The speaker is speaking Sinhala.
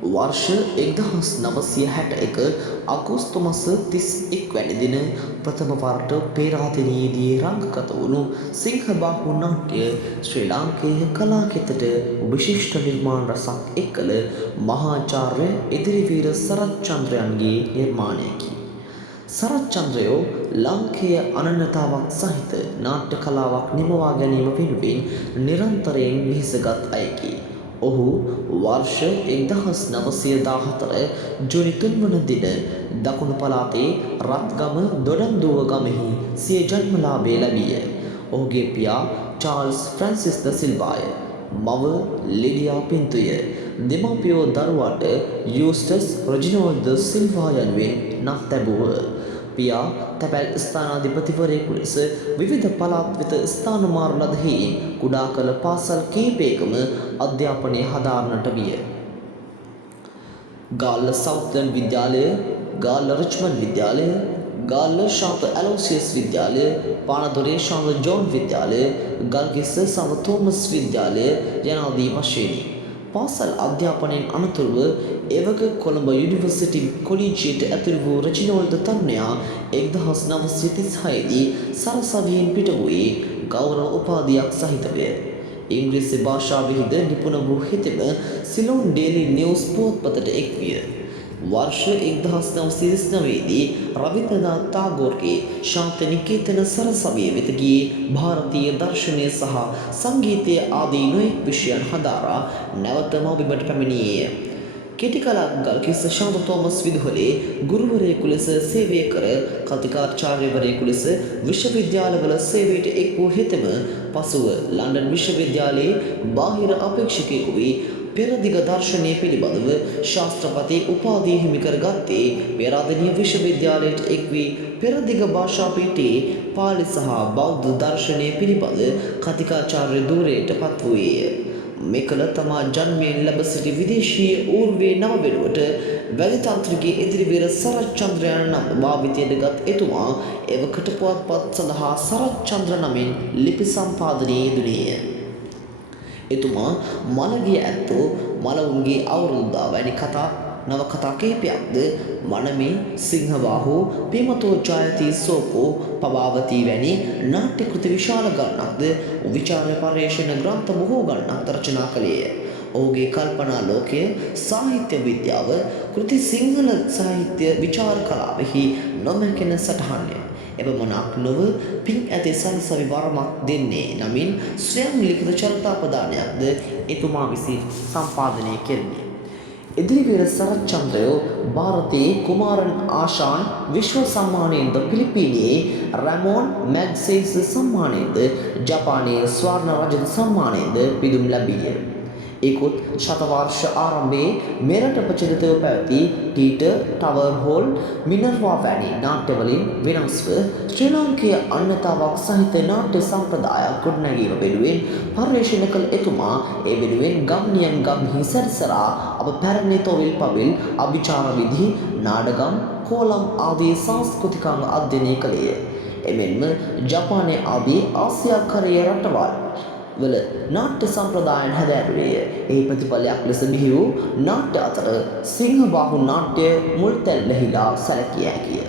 වර්ෂ 1961 අගෝස්තු මාස 31 වැනි දින ප්‍රථම වරට පේරාදෙණියේදී රංගගත වුණු සිංහබාහු නාට්‍ය ශ්‍රී ලාංකේය කලා කෙතට විශිෂ්ට නිර්මාණ රසක් එක්කල මහාචාර්ය ඉදිරිවීර සරච්චන්ද්‍රයන්ගේ නිර්මාණයකි. සරච්චන්ද්‍රයෝ ලාංකේය අනන්‍යතාවක් සහිත නාට්‍ය කලාවක් නිමවා ගැනීම වෙනුවෙන් නිරන්තරයෙන් විහිසගත් අයෙකි. ඔහු වර්ෂ 1914 ජූනි 3 වන දින දකුණු පළාතේ රත්ගම දොඩම්දුව ගමෙහි සිය ජන්මලාභය ලැබිය. ඔහුගේ පියා චාල්ස් ෆ්‍රැන්සිස් ද සිල්වාය. මව ලිඩියා පින්තුය. දෙමාපියෝ දරුවාට යූස්ටස් රෙජිනෝල්ඩ් ද සිල්වා යනුවෙන් නම් තැබුව. පියා තැපැල් ස්ථානාධිපතිවරයෙකු ලෙස විවිධ පළාත් වෙත ස්ථාන මාරු ලද හේයින් කුඩා කළ පාසල් කිහිපයකම අධ්‍යාපනය හදාරන්නට විය. ගාල්ල සවුත්ලන්ඩ් විද්‍යාලය, ගාල්ල රිච්මන්ඩ් විද්‍යාලය, ගාල්ල ශාන්ත ඇලෝසියස් විද්‍යාලය, පානදොරේ ශාන්ත ජෝන් විද්‍යාලය, ගල්කිස්ස සම තෝමස් විද්‍යාලය යනාදී වශයෙන් පාසල් අධ්‍යාපනයෙන් අනතුරුව එවක කොළඹ යුනිවර්සිටි කොලීජියට ඇතුළු වූ රෙජිනෝල්ඩ් තරුණයා 1936 දී සරසවියෙන් පිට වූයේ ගෞරව උපාධියක් සහිතවය. ඉංග්‍රීසි භාෂාවෙහිද නිපුණ වූ හිතෙම සිලෝන් ඩේලි නිවුස් පුවත්පතට එක් විය. වර්ෂ 1939 දී රවීන්ද්‍රනාත් ටාගෝර්ගේ ශාන්තිනිකේතන සරසවිය වෙත ගියේ ಭಾರತೀಯ දර්ශනය සහ සංගීතය ආදී නොයෙක් විෂයන් හදාරා නැවත මව්බිමට පැමිණියේය. කෙටි කලක් ගල්කිස්ස ශාන්ත තෝමස් විදුහලේ ගුරුවරයෙකු ලෙස සේවය කර කතිකාචාර්යවරයෙකු ලෙස විශ්වවිද්‍යාලවල සේවයට එක් වූ හෙතෙම පසුව ලන්ඩන් විශ්වවිද්‍යාලයේ බාහිර අපේක්ෂකයෙකු වී පෙරදිග දර්ශනය පිළිබඳව ශාස්ත්‍රපති උපාධිය හිමි කරගත්තේ පේරාදෙණිය විශ්වවිද්‍යාලයට එක් වී පෙරදිග භාෂා පීඨයේ පාලි සහ බෞද්ධ දර්ශනය පිළිබඳ කතිකාචාර්ය ධූරයට පත් වූයේය. මෙකල තමා ජන්මයෙන් ලැබ සිටි විදේශීය ඌර්වයේ නම වෙනුවට වැලිතන්ත්‍රගේ ඉදිරිවීර සරච්චන්ද්‍රයන් නම් භාවිතයට ගත් එතුමා එවකට පුවත්පත් සඳහා සරච්චන්ද්‍ර නමින් ලිපි සම්පාදනයේ යෙදුණේය. එතුමා මළගිය ඇත්තෝ මළවුන්ගේ අවුරුද්දා වැනි කතා නවකතා කිහිපයක්ද මනමේ සිංහබාහු පිමතෝ ජයති සෝකෝ පබාවතී වැනි නාට්‍ය කෘති විශාල ගණනක්ද විචාර පර්යේෂණ ග්‍රන්ථ බොහෝ ගණනක් රචනා කළේය. ඔහුගේ කල්පනා ලෝකය සාහිත්‍ය විද්‍යාව කෘති සිංහල සාහිත්‍ය විචාර කලාවෙහි නොමැකෙන සටහන්ය. එපමණක් නොව පින් ඇති සරසවි වරමක් දෙන්නේ නමින් ස්වයං ලිඛිත චරිතාපදානයක්ද එතුමා විසින් සම්පාදනය කෙරිණි. ඉදිරිවීර සරච්චන්ද්‍රයෝ ಭಾರತයේ කුමාරන් ආශාන් විශ්ව සම්මානයෙන්ද පිලිපීනයේ රැමෝන් මැග්සේස් සම්මානයෙන්ද ජපානයේ ස්වර්ණ රජත සම්මානයෙන්ද පිදුම් ලැබීය. ඉකුත් ශතවර්ෂ ආරම්භයේ මෙරට ප්‍රචලිතව පැවති ටීටර්, ටවර් හෝල්, මිනර්වා වැනි නාට්‍යවලින් වෙනස්ව ශ්‍රී ලාංකේය අන්‍යතාවක් සහිත නාට්‍ය සම්ප්‍රදායක් ගොඩනැගීම වෙනුවෙන් පර්යේෂණ කළ එතුමා ඒ වෙනුවෙන් ගම්නියන් ගම්හි සැරිසරා අප පැරණි තොවිල් පවිල් අභිචාර විධි නාඩගම් කෝලම් ආදී සංස්කෘතිකාංග අධ්‍යයනය කළේය. එමෙන්ම ජපානය ආදී ආසියාකරයේ රටවල් වල නාට්‍ය සම්ප්‍රදායන් හැදෑරුවේය. එහි ප්‍රතිඵලයක් ලෙස බිහි වූ නාට්‍ය අතර සිංහබාහු නාට්‍ය මුල් තැන්ලහිලා සැලකිය හැකිය.